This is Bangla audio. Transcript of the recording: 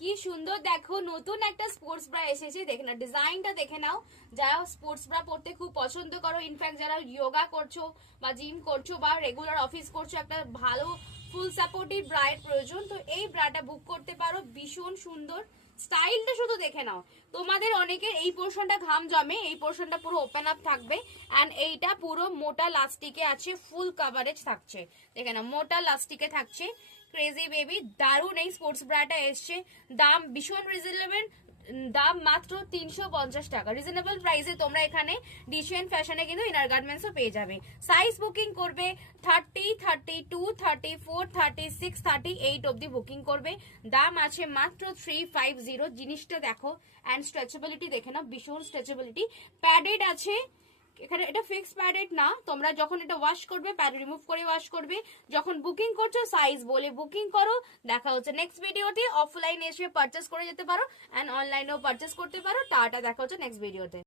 কি সুন্দর দেখো, নতুন একটা স্পোর্টস ব্রা এসেছে, দেখে না ডিজাইনটা দেখে নাও। যারা স্পোর্টস ব্রা পড়তে খুব পছন্দ করো, ইনফ্যাক্ট যারা যোগা করছো বা জিম করছো বা রেগুলার অফিস করছো, একটা ভালো ফুল সাপোর্টিভ ব্রায়ের প্রয়োজন, তো এই ব্রাটা বুক করতে পারো। ভীষণ সুন্দর, স্টাইলটা শুধু দেখে নাও। তোমাদের অনেকের এই পোর্শনটা ঘাম জমে, এই পোর্শনটা পুরো ওপেন আপ থাকবে। অ্যান্ড এইটা পুরো মোটা লাস্টিকে আছে, ফুল কাভারেজ থাকছে। দেখে না, মোটা লাস্টিকে থাকছে। ক্রেজি বেবি, দারুণ এই স্পোর্টস ব্রাটা এসছে। দাম ভীষণ রিজনেবল, দাম মাত্র 350 টাকা। রিজনেবল প্রাইসে তোমরা এখানে ডিসিএন ফ্যাশনে কিন্তু ইনার গার্মেন্টসও পেয়ে যাবে। সাইজ বুকিং করবে 30, 32, 34, 36, 38 অব্দি বুকিং করবে। দাম আছে মাত্র 350। জিনিসটা দেখো, অ্যান্ড স্ট্রেচেবিলিটি দেখে না, ভীষণ স্ট্রেচেবিলিটি। প্যাডেড আছে এখানে, এটা ফিক্স প্যাডেড না, তোমরা যখন এটা ওয়াশ করবে প্যাড রিমুভ করে ওয়াশ করবে। যখন বুকিং করছো সাইজ বলে বুকিং করো। দেখা হচ্ছে নেক্সট ভিডিওতে। অফলাইন এসে পারচেস করে যেতে পারো, অ্যান্ড অনলাইনেও পারচেস করতে পারো। টাটা, দেখা হচ্ছে নেক্সট ভিডিওতে।